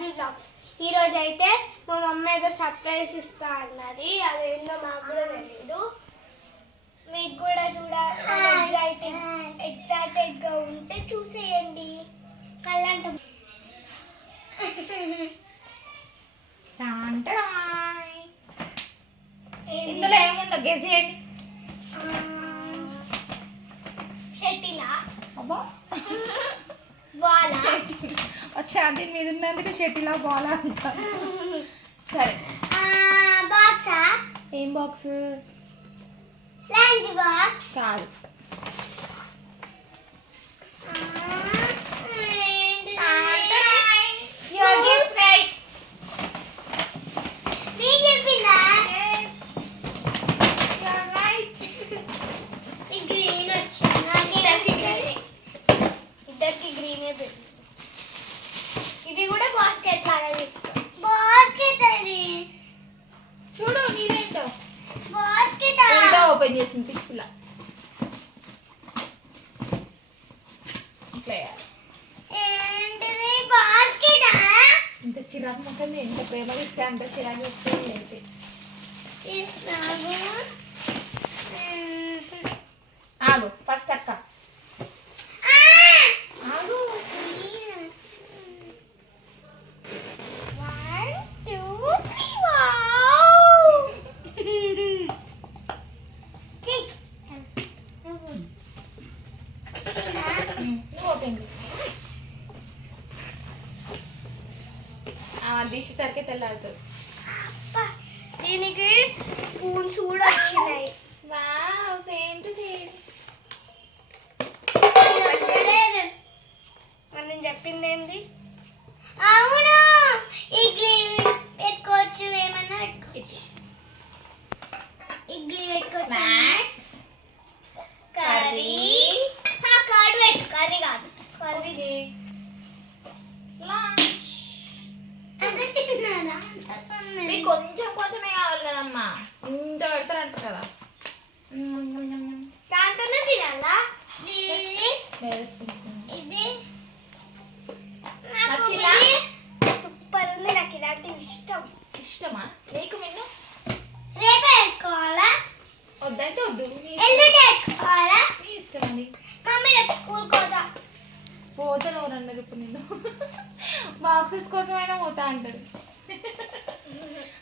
Happy blogs ఈ రోజు అయితే మా మమ్మీ ఏదో సర్ప్రైజ్ ఇస్తా అన్నది. అదేందో మాకు కూడా తెలియదు మీకు కూడా చూడాలి ఎగ్జైటెడ్ ఎగ్జైటెడ్గా ఉంటే చూసేయండి. కళ్ళంట. ఇందులో ఏముందో గెస్ చేయండి. షటిలా. అబ్బా. బాలా వచ్చా దీని మీద ఉన్నందుకు షెట్టిలా బాల్ అంట. సరే. బాక్సా ఏం బాక్స్ లంచ్ బాక్స్ కాదు. Your guess right. నేను చెప్పిందా Yes. You're right. ఈ గ్రీన్ వచ్చింది ఇద్దరికి green. ఇద్దరికి గ్రీన్ ఇది కూడా బాస్కెట్ లాగా తీసుకో బాస్కెట్ అది చూడు నీదేంటో ఏంటో ఓపెన్ చేసింది పిచ్చి పిల్ల ఇంత చిరాకు ఉంటుంది ఎంత ప్రేమ ఇస్తే అంత చిరాకు వస్తే అయితే ఆగు ఫస్ట్ అక్క ఆగు one two three wow um, నువ్వు ఓపెన్ చేయి ఆ, తీసేసరికి తెల్లారుతుంది. దీనికి స్పూన్స్ కూడా వచ్చినాయి. వావ్ సేమ్ టు సేమ్ మనం చెప్పింది ఏంది అవును ఇడ్లీ పెట్టుకోవచ్చు ఏమన్నా పెట్టుకోవచ్చు. ఇది? సూపర్ ఉంది నాకు ఇలాంటివి ఇష్టం. ఇష్టమా? నీకు మిన్ను? రేపే పెట్టుకోవాలా వద్దైతే వద్దు. ఎల్లుండి పెట్టుకోవాలా నీ ఇష్టం అది. మమ్మీ రేపు స్కూల్ ఎవరన్నారు ఇప్పుడు నిన్ను? బాక్సెస్ కోసం అయినా పోతా అంటారు.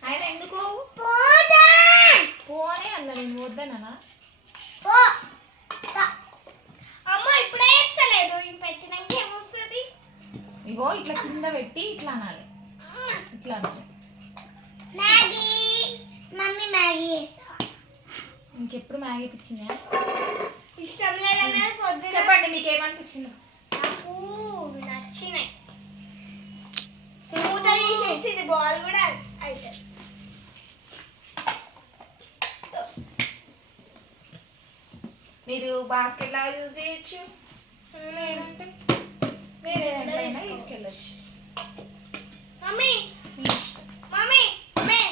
ఆయన ఎందుకు? పోనే అన్నా నేను వద్దనా పో తా. అమ్మ ఇప్పుడే ఇంక పెట్టినాక ఏమొస్తుంది? ఇగో ఇట్లా కింద పెట్టి ఇట్లా అనాలి. ఇట్లా అనాలి. మ్యాగీ మమ్మీ మ్యాగీ చేస్తా. ఇంకెప్పుడు మ్యాగీ పిచ్చిందా ఇష్టం లేదన్నది పొద్దున? చెప్పండి మీకు ఏమనిపించింది నాకు నచ్చినాయి. మూత తీసేసి ఇది బాల్ కూడా అవుతుంది మీరు బాస్కెట్ లాగా యూజ్ చేయొచ్చు. వేరే తీసుకెళ్ళొచ్చు. మమ్మీ. మమ్మీ! మమ్మీ!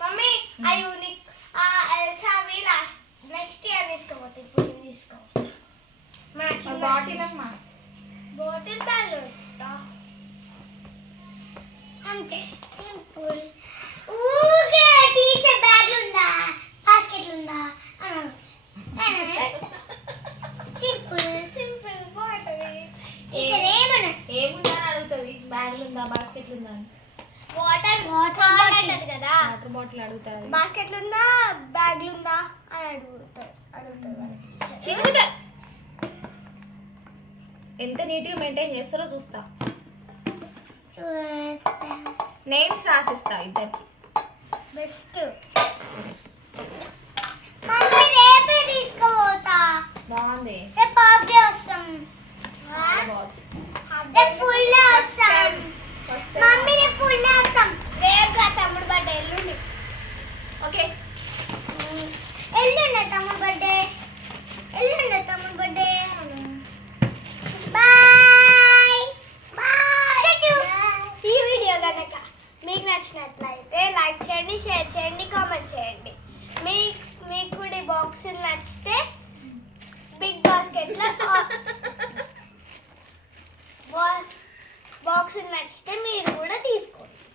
మమ్మీ! ఆ యూనిక్ ఆ ఎల్సావి లాస్ట్ నెక్స్ట్ ఇయర్ తీసుకోపోతే ఇప్పుడు తీసుకో. మా ఆ చిన్న బాటిల్ అమ్మా. బాటిల్ బ్యాగ్ అంతే సింపుల్ ఊకే టీచర్ బ్యాగ్ ఉందా బాస్కెట్ ఉందా సింపుల్ సింపుల్ బాగుంటుంది టీచర్ ఏమన్నా ఏముందా అని అడుగుతుంది బ్యాగులు ఉందా బాస్కెట్లు ఉందా వాటర్ వాటర్ అంటది కదా. వాటర్ బాటిల్ అడుగుతుంది బాస్కెట్లు ఉందా బ్యాగ్లు ఉందా అని అడుగుతారు అడుగుతారు. ఎంత నీట్గా మెయింటైన్ చేస్తారో చూస్తా. నేమ్స్ రాసిస్తా ఇద్దరికి. బెస్ట్. మమ్మీ రేపే తీసుకోపోతా బాగుంది. రేపు హాఫ్ డే వస్తాం. వాచ్ రేపు ఫుల్ డే వస్తాం ఫస్ట్ మమ్మీ రేపు ఫుల్ డే వస్తాం రేపు గా తమ్ముడు బర్త్డే ఎల్లుండి ఓకే ఎల్లుండి తమ్ముడు బర్త్డే ఎల్లుండి తమ్ముడు బర్త్డే బాయ్ బాయ్ ఈ వీడియో కనుక మీకు నచ్చినట్లయితే లైక్ చేయండి షేర్ చేయండి కామెంట్ చేయండి. మీ మీకు కూడా ఈ బాక్స్ నచ్చితే బిగ్ బాస్కెట్లో బాక్స్ నచ్చితే మీరు కూడా తీసుకోండి.